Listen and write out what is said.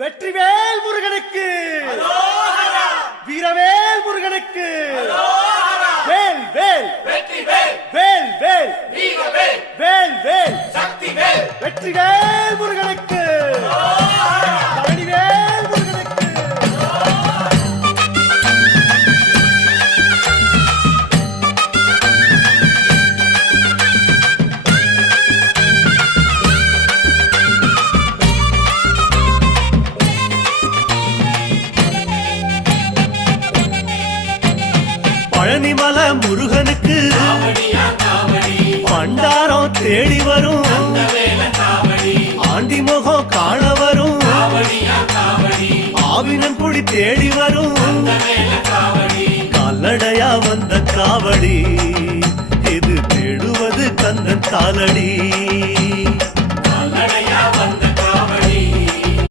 வெற்றிவேல் முருகனுக்கு, வீரவேல் முருகனுக்கு, வேல் வேல் வேல் வேல் வேல் வேல் வெற்றிவேல் முருகனுக்கு, பழனிவேல் முருகனுக்கு. பழனிமல முருகனுக்கு பண்டாரம் தேடி வரும், ஆண்டி முகம் காண வரும், ஆவினன் குடி தேடி வரும், கால்நடையா வந்த காவடி இது தேடுவது கந்தன் காலடி.